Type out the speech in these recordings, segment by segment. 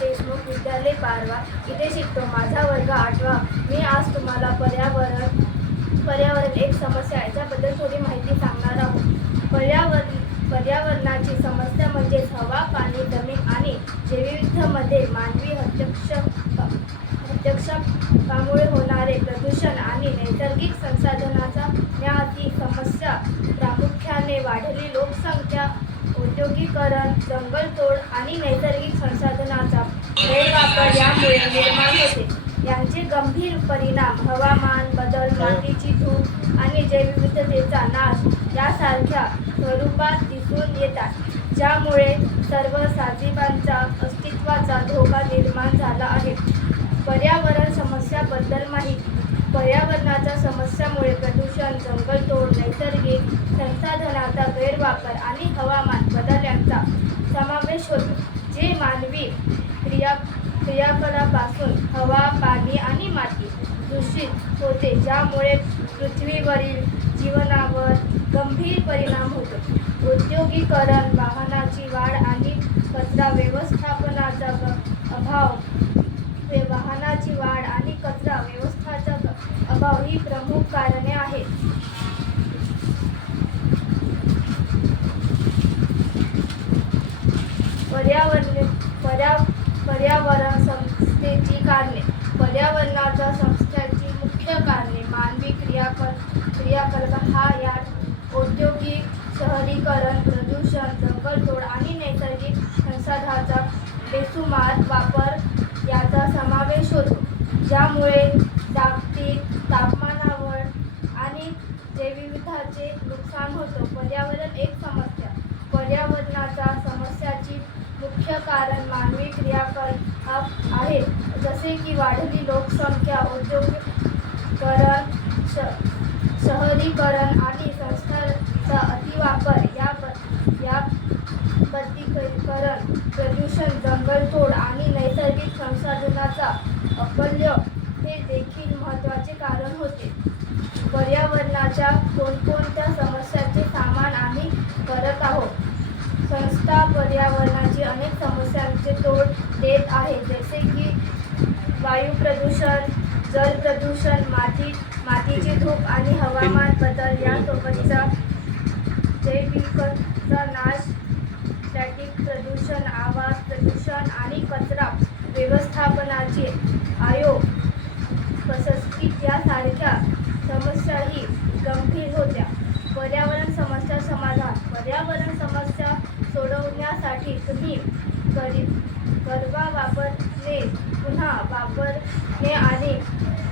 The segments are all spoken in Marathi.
देशमुख विद्यालय पारवा इथे शिकतो. माझा वर्ग 8वा. मी आज तुम्हाला पर्यावरण एक समस्या याच्याबद्दल थोडी माहिती सांगणार आहोत. पर्यावरणाची समस्या म्हणजे हवा, पाणी, जमीन आणि जैवविविधतेमध्ये मानवी हस्तक्षेपामुळे होणारे प्रदूषण आणि नैसर्गिक संसाधनांचा ही समस्या प्रामुख्याने वाढलेली लोकसंख्या, औद्योगिकरण, जंगलतोड आणि नैसर्गिक संसाधनांचा गैरवापर यामुळे निर्माण होते. यांचे गंभीर परिणाम हवामान बदल, मातीची धूप आणि जैवविविधतेचा नाश यासारख्या स्वरूपात दिसून येतात, ज्यामुळे सर्व सजीवांच्या अस्तित्वाचा धोका निर्माण झाला आहे. पर्यावरण समस्याबद्दल माहिती. पर्यावरणाच्या समस्यामुळे प्रदूषण, जंगलतोड, नैसर्गिक संसाधनांचा गैरवापर आणि हवामान बदल यांचा समावेश होतो, जे मानवी क्रियाकलापासून हवा, पाणी आणि माती दूषित होते, ज्यामुळे पृथ्वीवरील जीवनावर गंभीर परिणाम होतो. औद्योगिकरण, वाहनांची वाढ आणि कचरा व्यवस्थापनाचा अभाव ही प्रमुख कारणे आहेत. पर्यावरण समस्येची कारणे. पर्यावरणाच्या समस्येची मुख्य कारणे मानवी क्रियाकलाप यात औद्योगिक, शहरीकरण, प्रदूषण, जंगलतोड आणि नैसर्गिक संसाधनांचा बेसुमार वापर याचा समावेश होतो, ज्यामुळे जागतिक तापमानावर आणि जैवविविधतेचे नुकसान होते. पर्यावरण एक समस्या. पर्यावरणाच्या समस्याची मुख्य कारण मानवी क्रियाकलाप आहे, जसे की वाढती लोकसंख्या, औद्योगिकरण, शहरीकरण आणि संसाधनांचा अतिवापर, याबद्धीकरण, प्रदूषण, जंगलतोड आणि नैसर्गिक संसाधनांचा अपव्यय हे देखील महत्त्वाचे कारण होते. पर्यावरणाच्या कोणकोणत्या समस्यांचे सामना आम्ही करत आहोत. संस्था पर्यावरणाची अनेक समस्यांचे तोड देत आहे, जसे की वायू प्रदूषण, जल प्रदूषण, मातीची धूप आणि हवामान बदल यासोबतचा जैविकचा नाश, प्लास्टिक प्रदूषण, आवाज प्रदूषण आणि कचरा व्यवस्थापनाचे अयोग्य व्यवस्थापन यासारख्या समस्याही गंभीर होत्या. पर्यावरण समस्या समाधान. पर्यावरण समस्या सोडवण्यासाठी तुम्ही वापरणे, पुन्हा वापरणे आणि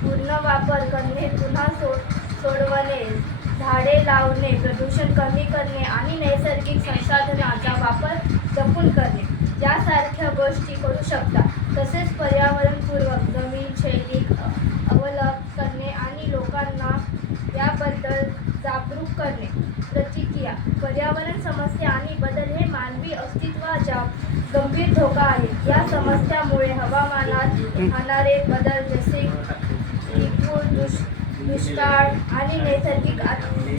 पुनर्वापर करणे, पुन्हा सोडवणे, झाडे लावणे, प्रदूषण कमी करणे आणि नैसर्गिक संसाधनांचा वापर जपून करणे यासारख्या गोष्टी करू शकता. तसेच पर्यावरणपूर्वक जमीनशैली अवलंब करणे आणि लोकांना याबद्दल जागरूक करणे. प्रतिक्रिया. पर्यावरण समस्या आणि बदल हे मानवी अस्तित्वाचा गंभीर धोका आहेत. या समस्यामुळे हवामानात होणारे बदल, जसे की पूर, दुष्काळ आणि नैसर्गिक आपत्ती